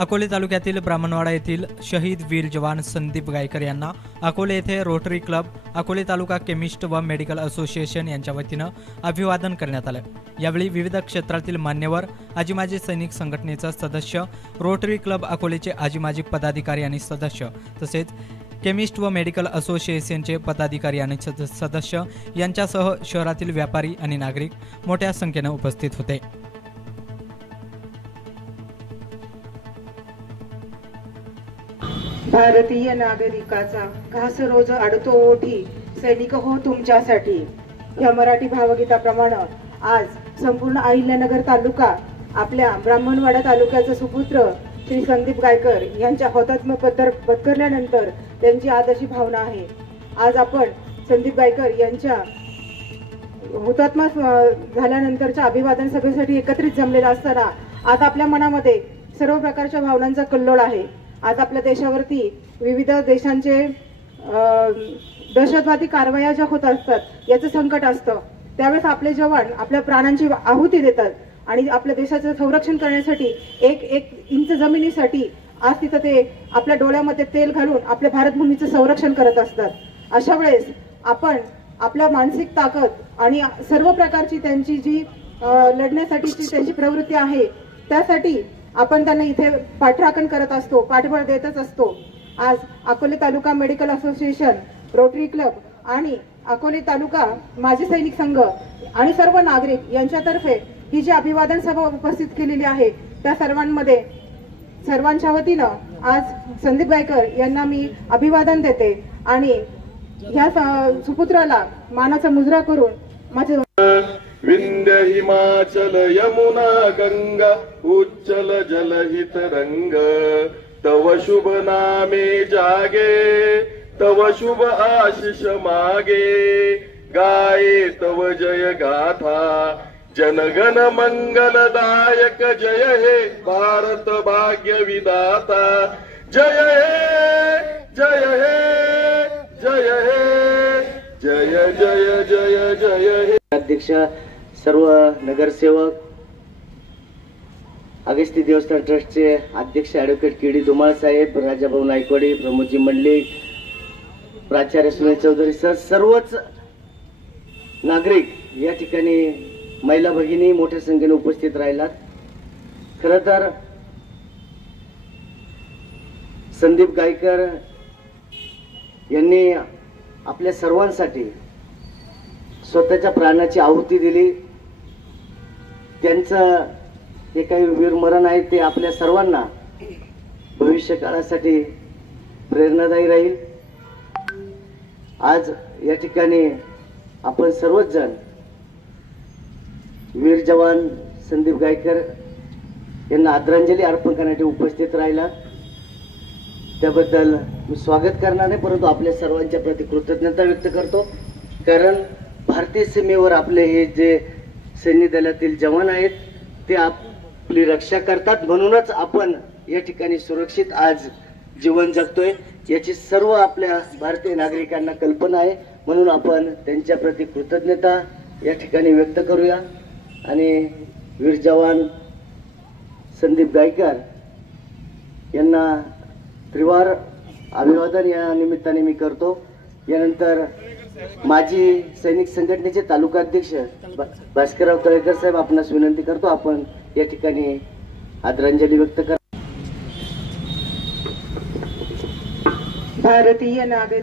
अकोले तालुक्यातील ब्राह्मणवाडा येथील शहीद वीर जवान संदीप गायकर यांना अकोले येथे रोटरी क्लब, अकोले तालुका केमिस्ट व मेडिकल असोसिएशन यांच्या वतीनं अभिवादन करण्यात आलं। यावेळी विविध क्षेत्रातील मान्यवर, आजी माजी सैनिक संघटनेचे सदस्य, रोटरी क्लब अकोलेचे आजी माजी पदाधिकारी आणि सदस्य तसेच केमिस्ट व मेडिकल असोसिएशनचे पदाधिकारी आणि सदस्य यांच्यासह शहरातील व्यापारी आणि नागरिक मोठ्या संख्येने उपस्थित होते। भारतीय नागरिकाचा घास रोज अडतो ओठी, सैनिक हो तुमच्यासाठी या मराठी भावगीताप्रमाणे आज संपूर्ण अहिल्यानगर तालुका आपल्या ब्राह्मणवाडा तालुक्याचे सुपुत्र श्री संदीप गायकर यांच्या हुतात्मा पत्करल्यानंतर त्यांची आज अशी भावना आहे। आज आपण संदीप गायकर यांच्या हुतात्मा झाल्यानंतरच्या अभिवादन सभेसाठी एकत्रित जमलेला असताना आज आपल्या मनामध्ये सर्व प्रकारच्या भावनांचा कल्लोळ आहे। आज आपल्या देशावरती विविध देशांचे दहशतवादी कारवाया ज्या होत असतात याचं संकट असतं, त्यावेळेस आपले जवान आपल्या प्राणांची आहुती देतात आणि आपल्या देशाचं संरक्षण करण्यासाठी एक इंच जमिनीसाठी आज तिथं ते आपल्या डोळ्यामध्ये तेल घालून आपल्या भारतभूमीचं संरक्षण करत असतात। अशा वेळेस आपण आपल्या मानसिक ताकद आणि सर्व प्रकारची त्यांची जी लढण्यासाठीची त्यांची प्रवृत्ती आहे त्यासाठी आपण त्यांना इथे पाठराखण करत असतो, पाठबळ देतच असतो। आज अकोले तालुका मेडिकल असोसिएशन, रोटरी क्लब आणि अकोले तालुका माजी सैनिक संघ आणि सर्व नागरिक यांच्यातर्फे ही जी अभिवादन सभा उपस्थित केलेली आहे त्या सर्वांच्या वतीनं आज संदीप गायकर यांना मी अभिवादन देते आणि ह्या सुपुत्राला मानाचा मुजरा करून माझे विंध्य हिमाचल यमुना गंगा उच्चल जलहित रंग, तव शुभ नामे जागे, तव शुभ आशीष मागे, गाये तव जय गाथा, जनगण मंगलदायक जय हे भारत भाग्य विदाता, जय हे जय हे जय हे जय जय जय जय हे। अध्यक्ष, सर्व नगरसेवक, अगस्ती देवस्थान ट्रस्टचे अध्यक्ष ॲडव्होकेट केडी धुमाळ साहेब, राजाभाऊ नायकवाडी, प्रमोदजी मंडलिक, प्राचार्य सुनील चौधरी सर, सर्वच नागरिक या ठिकाणी महिला भगिनी मोठ्या संख्येने उपस्थित राहिलात। खरं तर संदीप गायकर यांनी आपल्या सर्वांसाठी स्वतःच्या प्राणाची आहुती दिली। त्यांचं हे काही वीरमरण आहे ते आपल्या सर्वांना भविष्य काळासाठी प्रेरणादायी राहील। आज या ठिकाणी आपण सर्वच जण वीर जवान संदीप गायकर यांना आदरांजली अर्पण करण्यासाठी उपस्थित राहिला, त्याबद्दल मी स्वागत करणार नाही, परंतु आपल्या सर्वांच्या प्रति कृतज्ञता व्यक्त करतो। कारण भारतीय सीमेवर आपले हे जे सैन्य दलातील जवान आहेत ते आपली रक्षा करतात, म्हणूनच आपण या ठिकाणी सुरक्षित आज जीवन जगतोय याची सर्व आपल्या भारतीय नागरिकांना कल्पना आहे। म्हणून आपण त्यांच्या प्रति कृतज्ञता या ठिकाणी व्यक्त करूया आणि वीर जवान संदीप गायकर यांना त्रिवार अभिवादन या निमित्ताने मी करतो। यानंतर माजी सैनिक संघटनेचे तालुका अध्यक्ष भास्करराव तळेकर साहेब आपणास विनंती करतो आपण या ठिकाणी आदरांजली व्यक्त करा। भारतीय नागरिक